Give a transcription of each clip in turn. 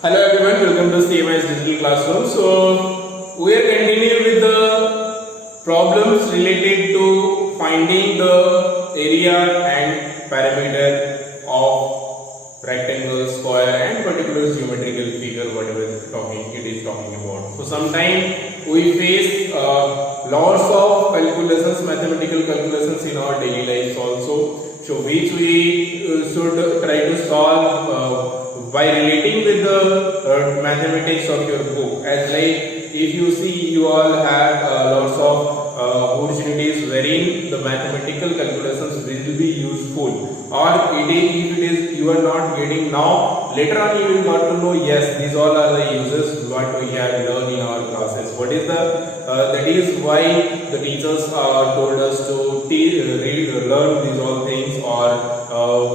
Hello everyone, welcome to CMI's Digital Classroom. So we are continuing with the problems related to finding the area and perimeter of rectangle, square and particular geometrical figure, whatever it is talking about. So sometime we face lots of calculations, mathematical calculations in our daily lives also. So which we should try to solve by relating with the mathematics of your book. As like if you see, you all have lots of opportunities wherein the mathematical calculations will be useful, or if it is you are not getting now, later on you will got to know, yes, these all are the uses what we have learned in our classes. What is the that is why the teachers told us to learn these all things, or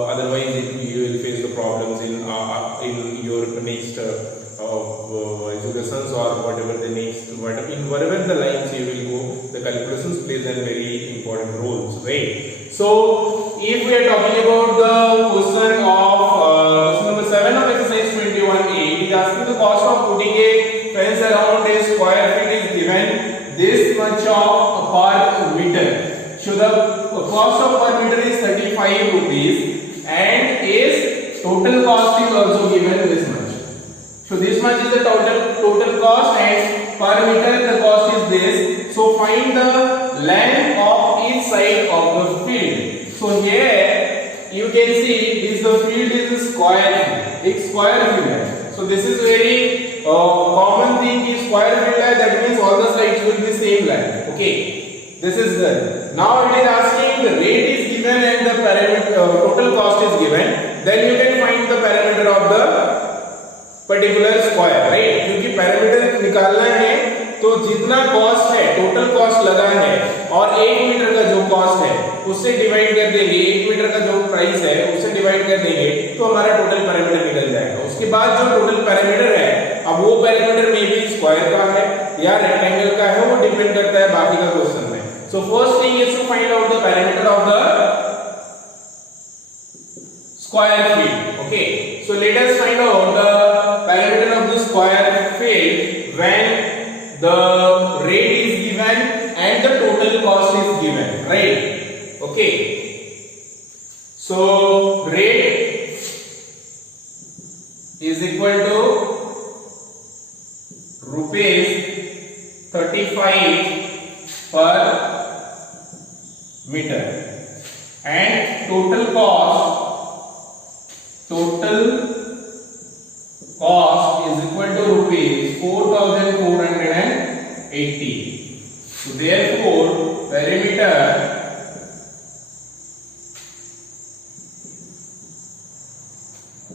otherwise you will face the problems in your next educations, or whatever the next whatever the lines you will go, the calculations plays a very important roles, right? So if we are talking about the question of question number 7 of exercise 21a, it is asking the cost of putting a fence around a square feet is given this much of per meter. So the cost of per meter is 35 rupees and is total cost is also given this much. So this much is the total cost, and per meter the cost is this. So find the length of each side of the field. So here you can see this the field is square field. So this is very common thing is square field, that means all the sides will be same length. Okay, this is the. Now it is asking the rate is given and the parameter total cost is given. Then you can find the parameter of the particular square, right? क्योंकि parameter निकालना है तो जितना cost है, total cost लगा है, और 1 metre का जो कॉस्ट है उससे डिवाइड कर देंगे, 1 मीटर का जो प्राइस है उससे डिवाइड कर देंगे, तो हमारा टोटल पैरामीटर निकल जाएगा. उसके बाद जो टोटल पैरामीटर है, अब वो पैरामीटर में भी स्क्वायर का है या रेक्टेंगल का है, वो डिपेंड करता है बाकी का क्वेश्चन में. So first thing is to find out the perimeter of the square field. Okay, so let us find out the parameter of the square field when the rate is given and the total cost is given, right? Okay, so rate is equal to rupees 35 per meter and total cost is equal to rupees 4,480. So therefore perimeter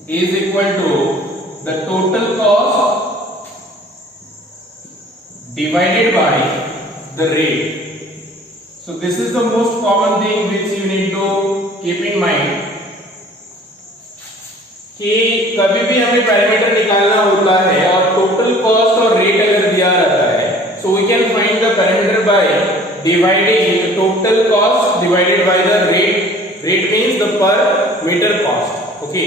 is equal to the total cost divided by the rate. So this is the most common thing which you need to keep in mind कि कभी भी हमें parameter निकालना होता है और total cost और rate अगर दिया रहता है, so we can find the perimeter by dividing total cost divided by the rate. Rate means the per metre cost. Okay,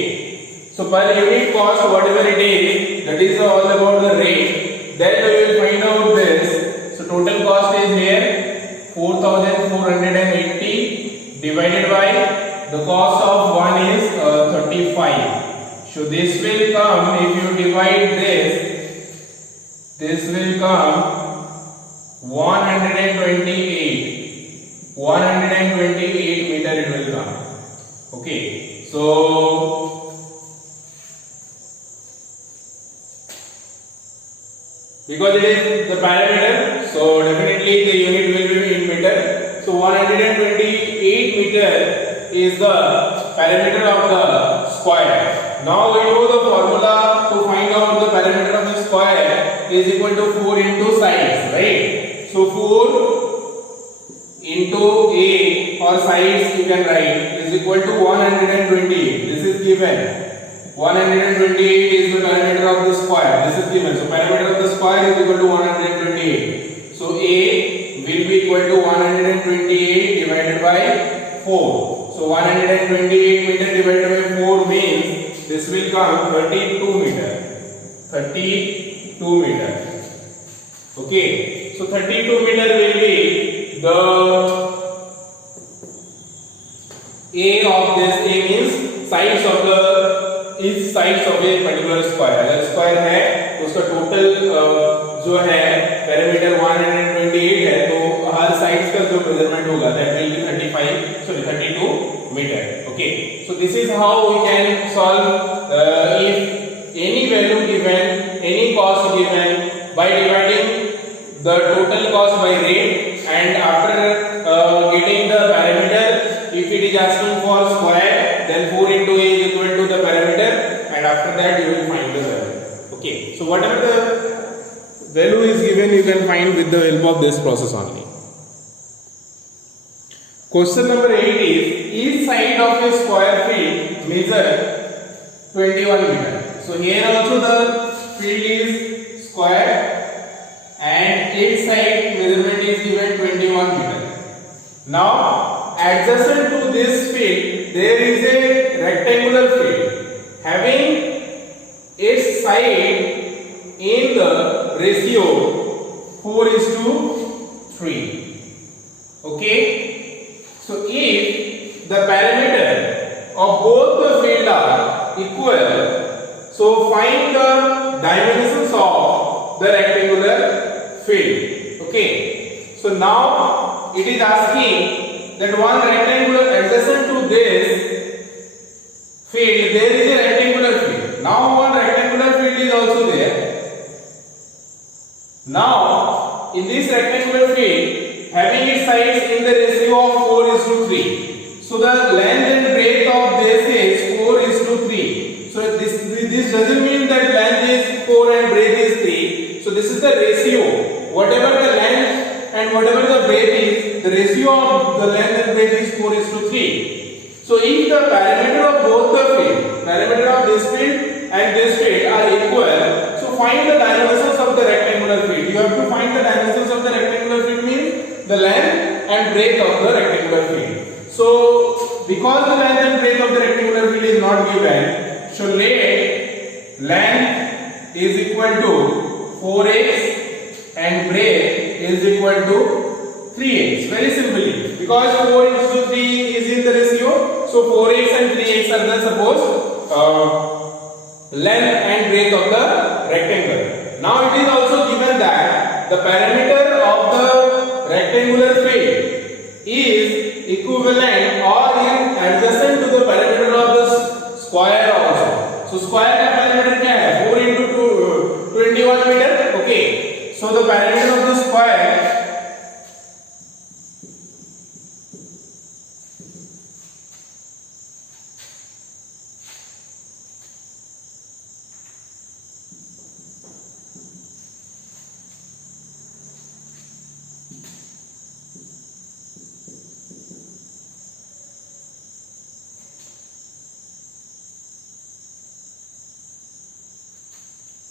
so per unit cost whatever it is, that is all about the rate. Then we will find out this. So total cost is here 4480 divided by the cost of one is 35. So this will come, if you divide this will come 128 meter it will come. Okay, so because it is the parameter, so definitely the unit will be in meter. So 128 meter is the parameter of the square. Now we know the formula to find out the parameter of the square is equal to 4 into sides, right? So 4 into a or sides you can write is equal to 128. This is given. 128 is the parameter of the square. This is given. So parameter of the square is equal to 128. So a will be equal to 128 divided by 4. So 128 meter divided by 4 means this will come 32 meter. 32 meter. Okay, so 32 meter will be the area of this. A means sides of the each sides of a particular square. अगर square है तो उसका total जो है parameter 128 है, तो हर sides का जो मेजरमेंट होगा that will be 32 meter. Okay, so this is how we can solve if any value given, any cost given, by dividing the total cost by rate, and after getting the parameter, if it is asking for square, then 4 into a is equal to the parameter, and after that you will find the value. Okay, so whatever the value is given, you can find with the help of this process only. Question number 8 is, each side of a square field measure 21 meter. So here also the field is square and each side measurement is given 21 meter. Now adjacent to this field there is a rectangular field having its side in the ratio 4:3. Okay, so if the parameter of both the field are equal, so find the dimensions of the rectangular field. Okay, so now it is asking that one rectangular adjacent to this field there is a rectangular field. Now one rectangular field is also there. Now in this rectangular field having its sides in the ratio of 4:3, so the length and breadth of this is 4:3. So this doesn't mean that length is 4 and breadth is 3. So this is the ratio. Whatever the length and whatever the breadth is, the ratio of the length and breadth is 4:3. So if the parameter of both the field, parameter of this field and this field are equal, so find the dimensions of the rectangular field. You have to find the dimensions of the rectangular field means the length and breadth of the rectangular field. So because the length and breadth of the rectangular field is not given, so let length is equal to 4x and breadth is equal to 3x. Very simply, because 4:3 is in the ratio, so 4x and 3x are the suppose length and breadth of the rectangle. Now it is also given that the parameter of the rectangular field is equivalent or in adjacent to the parameter of the square also. So square का parameter क्या है? 4 into 21 meter. Okay, so the parameter of the square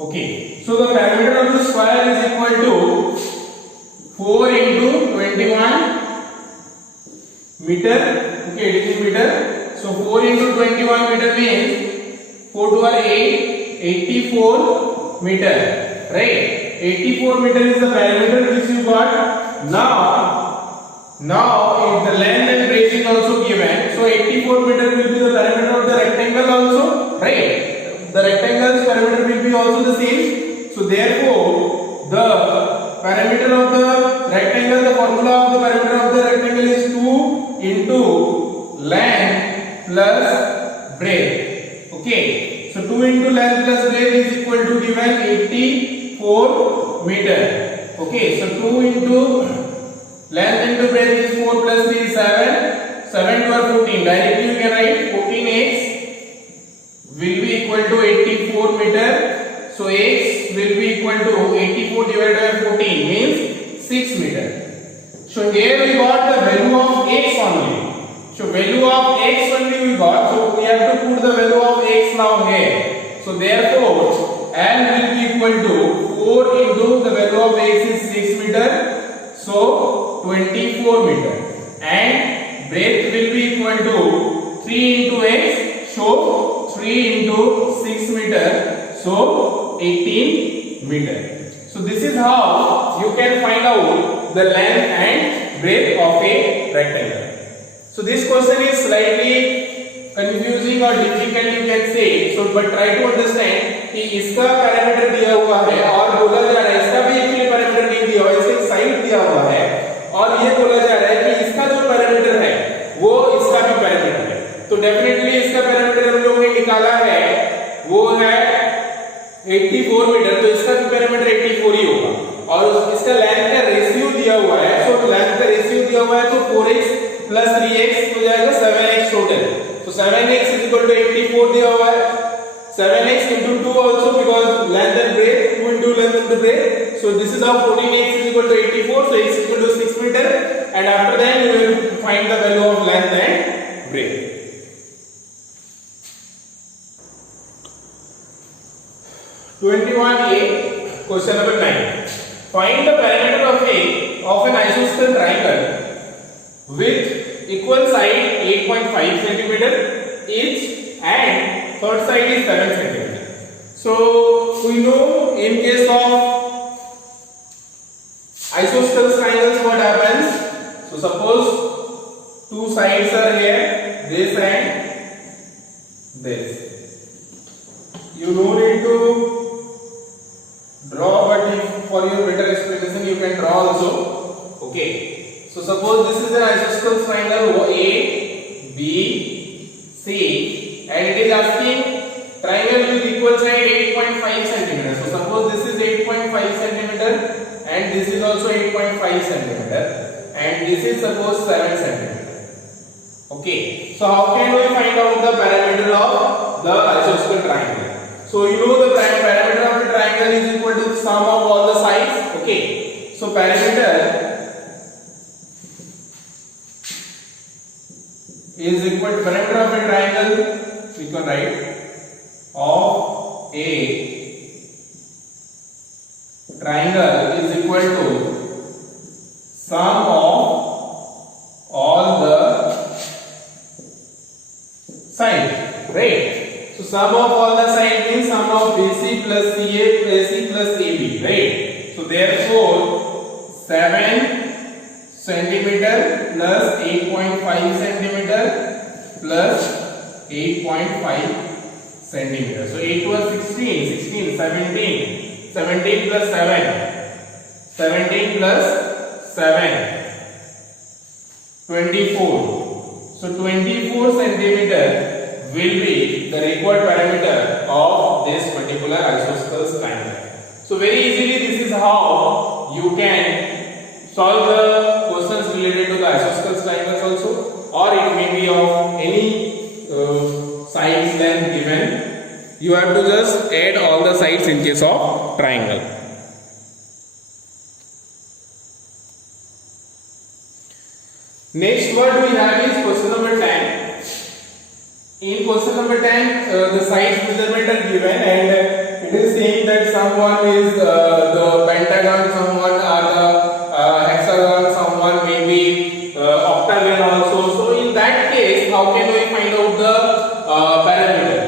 okay, so the parameter of the square is equal to 4 into 21 meter. Okay, it is in meter. So 4 into 21 meter means 4 to 8, 84 meter, right? 84 meter is the parameter which you got. Now if the length and breadth is also given, so 84 meter will be the parameter of the rectangle also, right? The rectangle's parameter will be also the same. So therefore the parameter of the rectangle, the formula of the parameter of the rectangle is 2 into length plus breadth. Okay, so 2 into length plus breadth is equal to given 84 meter. Okay, so 2 into length into breadth is 4 plus 3 is 7. 7 to 14. Directly you can write 14x will be equal to 84 meter. So x will be equal to 84 divided by 14 means 6 meter. So here we got the value of x only. So value of x only we got. So we have to put the value of x now here. So therefore L will be equal to 4 into the value of x is 6 meter. So 24 meter. And breadth will be equal to 3 into x. So 3 into 6 meter. So 18 meter. So this is how you can find out the length and breadth of a rectangle. So this question is slightly confusing or difficult you can say, so but try to understand कि इसका parameter दिया हुआ है और बोला जा रहा है इसका भी एक्चुअली पैरामीटर नहीं दिया हुआ है, इसका साइड दिया हुआ है और ये बोला जा रहा है कि इसका जो पैरामीटर है वो इसका भी पैरामीटर है। तो डेफिनेटली इसका पैरामीटर हम लोगों ने निकाला है वो है 84 मीटर, तो इसका भी पैरामीटर 84 ही होगा और इसका लेंथ का रेशियो दिया हुआ है, सो लेंथ का रेशियो दिया हुआ है तो 4x प्लस 3x हो जाएगा 7x टोटल। तो 7x is equal to 84 दिया हुआ है, 7x into 2 also because length and breadth, 2 into length and the breadth. So this is how 14x is equal to 84, so x is equal to 6 meter, and after that we will find the value of length and breadth. (21A) question number 9. Find the perimeter of an isosceles triangle with equal side 8.5 centimeter each and third side is 7 centimeter. So we know in case of isosceles triangles what happens. So suppose two sides are here, this and this. You no need to draw, but if for your better explanation you can draw also. Okay. So suppose this is an isosceles triangle A, B, C, and it is asking triangle with equal side 8.5 centimeter. So suppose this is 8.5 centimeter and this is also 8.5 centimeter and this is suppose 7 centimeter. Okay. So how can we find out the parameter of the isosceles triangle? So you know the parameter of the triangle is equal to the sum of all the sides. Okay. So parameter is equal to parameter of a triangle, we can write of a triangle is equal to sum of all the sides, right? So sum of all the sides means sum of BC plus CA plus AC plus AB, right? So therefore 7 centimeter plus 8.5 centimeter plus 8.5 centimeter. So 8 was 16, 17 plus 17 plus 7, 24. So 24 centimeter will be the required parameter of this particular isosceles triangle. So very easily this is how you can solve the questions related to the isosceles triangles also, or it may be of any sides length given. You have to just add all the sides in case of triangle. Next what we have is question number 10. In question number 10, the sides measurement are given and it is saying that someone is the pentagon, someone are the hexagon, someone may be octagon also. So in that case, how can we find out the parameter?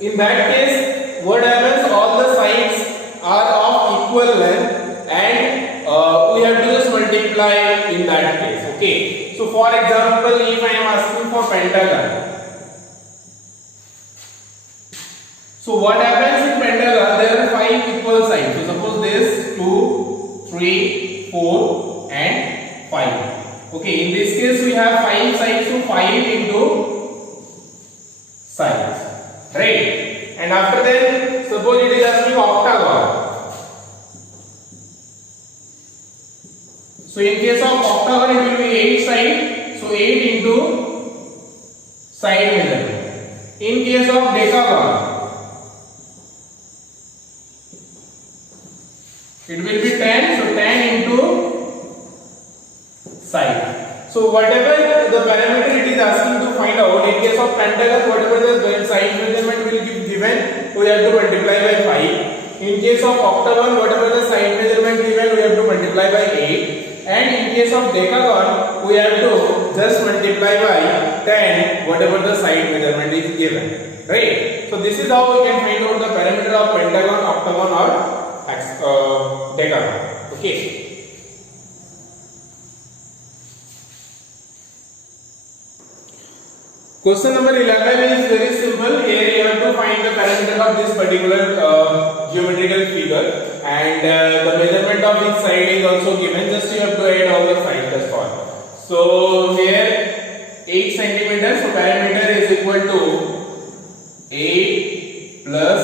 In that case, what happens? All the sides are of equal length and we have to just multiply in that case. Okay. So for example, if I am asking for pentagon, so what happens in pentagon? There are 5 equal sides. So suppose this 2, 3, 4 and 5. Okay, in this case we have 5 sides, so 5 into sides, right? And after that, suppose it is asking octagon. So in case of octagon it will be 8 sides, so 8 into side measurement. In case of decagon, it will be 10, so 10 into side. So whatever the parameter it is asking to find out, in case of pentagon, whatever the side measurement will be given, we have to multiply by 5. In case of octagon, whatever the side measurement given, we have to multiply by 8. And in case of decagon, we have to just multiply by 10, whatever the side measurement is given, right? So this is how we can find out the parameter of pentagon, octagon or decagon. Okay. Question number 11 is very simple. Here you have to find the parameter of this particular geometrical figure, and the measurement of each side is also given. Just you have to add all the sides. That's all. So here 8 centimeters. So parameter is equal to 8 plus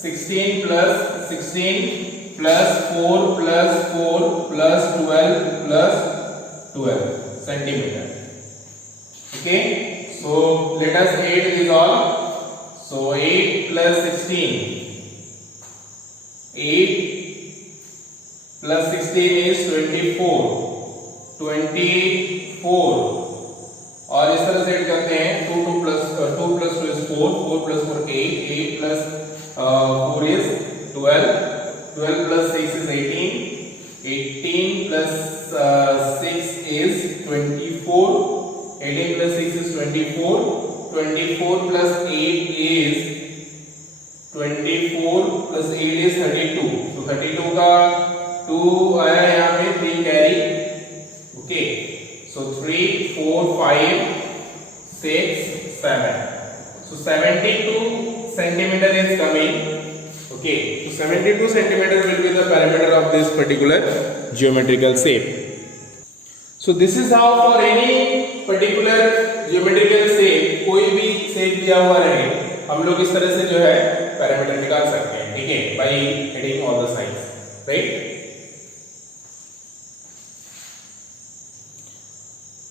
16 plus 16 plus 4 plus 4 plus 12 plus 12 centimeter. Okay. So let us add this all. So 8 plus 16. 8 plus 16 is 24. 24. और इस तरह से add करते हैं 2 plus 2 is 4. 4 plus 4 8. 8 plus 4 is 12. 12 plus 6 is 18. 18 plus 6 is 24. 18 plus 6 is 24. 24 plus 8 is 24 plus 8 is 32. So 32 का 2 आया यहाँ पे 3 carry. Okay. So 3, 4, 5, 6, 7. So 72 centimeter is coming. Okay. So 72 centimeter will be the parameter of this particular geometrical shape. So this is how for any particular geometrical shape, कोई भी shape दिया हुआ रहे, हम लोग इस तरह से जो है पैरामीटर निकाल सकते हैं. ठीक है, by adding all the sides, right?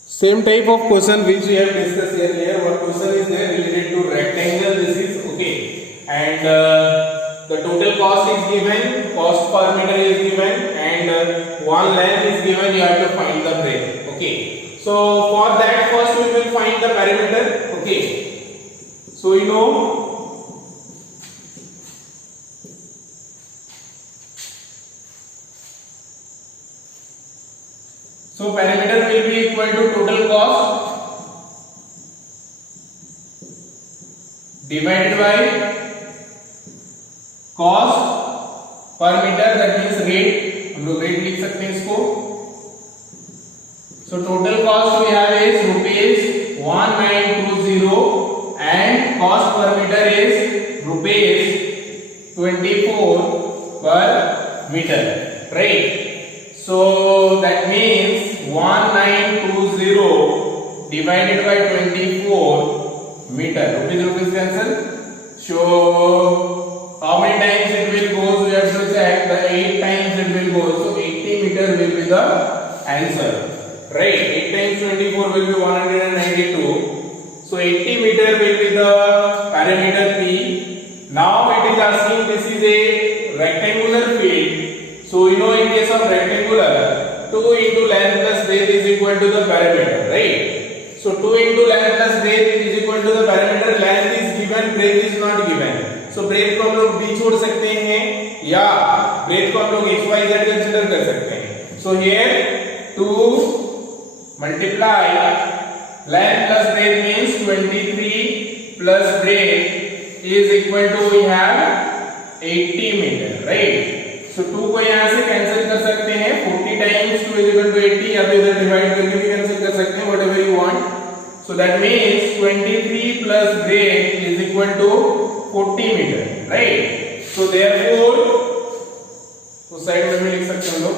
Same type of question which we have discussed earlier. One question is there related to rectangle. This is okay, and the total cost is given, cost per meter is given, and one length is given. You have to find the breadth. Okay. So for that, first we will find the parameter. Okay. So you know, so parameter will be equal to total cost divided by cost per meter, that means rate. हम लोग rate लिख सकते हैं इसको. So total cost we have is rupees 1920 and cost per meter is rupees 24 per meter, right? So that means 1920 divided by 24 meter. Rupees cancel. So how many times it will go? So we have to check. The 8 times it will go. So 80 meter will be the answer. Right, 8 times 24 will be 192. So 80 meter will be the parameter P. Now it is asking, this is a rectangular field. So you know, in case of rectangular, 2 into length plus breadth is equal to the parameter, right? So 2 into length plus breadth is equal to the parameter. Length is given, breadth is not given. So breadth को हम लोग b छोड़ सकते हैं या breadth को हम लोग xyz कंसीडर कर सकते हैं. So here 2 multiply length plus breadth means 23 plus breadth is equal to, we have 80 meter, right? So 2 को यहाँ से कैंसिल कर सकते हैं. 40 times 2 is equal to 80, या तो इधर डिवाइड करके भी कैंसिल कर सकते हैं, whatever you want. So that means 23 plus breadth is equal to 40 meter, right? So therefore उस साइड में भी लिख सकते हैं लोग.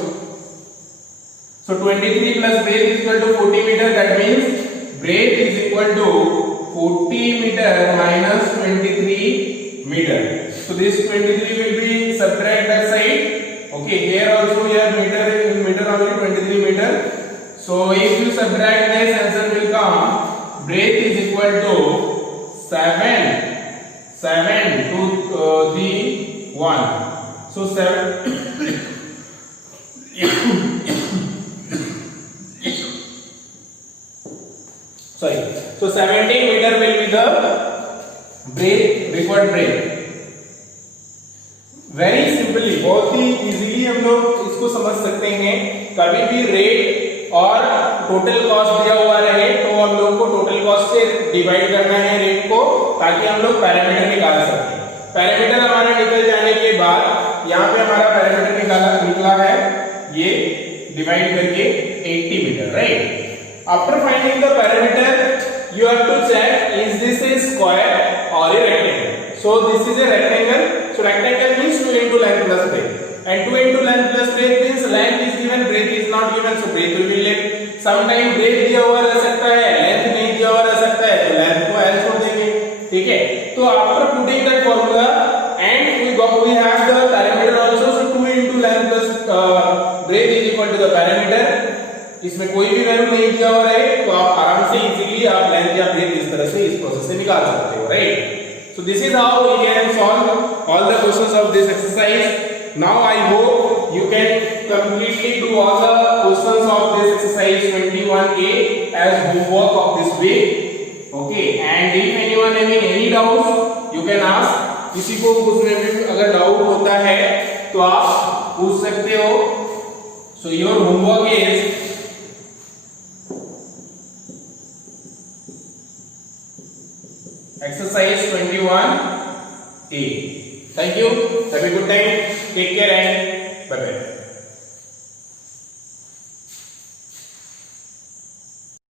So 23 plus breadth is equal to 40 meter. That means breadth is equal to 40 meter minus 23 meter. So this 23 will be subtract that side. Okay, here also we have meter only 23 meter. So if you subtract this, answer will come. Breadth is equal to 7 2 3 1. So 7 sorry, so 17 meter will be the breadth, required breadth. Very simply, बहुत ही easily हम लोग इसको समझ सकते हैं. कभी भी rate और टोटल कॉस्ट दिया हुआ रहे तो हम लोग को टोटल कॉस्ट से डिवाइड करना है रेट को, ताकि हम लोग पैरामीटर निकाल सकें. पैरामीटर हमारा निकल जाने के बाद यहाँ पे हमारा पैरामीटर निकला है ये डिवाइड करके 80 metre, right. After finding the parameter you have to check is this a square और a rectangle. So this is a rectangle, so rectangle means 2 into length plus breadth, and 2 into length plus breadth means length is given, breadth is not given, so breadth will be left। sometime breadth दिया हुआ रह सकता है, length नहीं दिया हुआ रह सकता है, तो length को L छोड़ देंगे, ठीक है। तो after putting that formula and we have the parameter also, so 2 into length plus breadth is equal to the parameter। इसमें कोई भी वैल्यू नहीं दिया हुआ है तो आप आराम से इजीली आप लेंथ या ब्रेथ इस तरह से इस प्रोसेस से निकाल सकते हो, right. So this is how we can solve all the questions of this exercise. Now I hope you can completely do all the questions of this exercise 21A as homework of this week. Okay, and if anyone having any doubts, you can ask. किसी को कुछ में भी अगर doubt होता है तो आप पूछ सकते हो। So your homework is exercise 21A. Thank you. Have a good time. Take care and bye bye.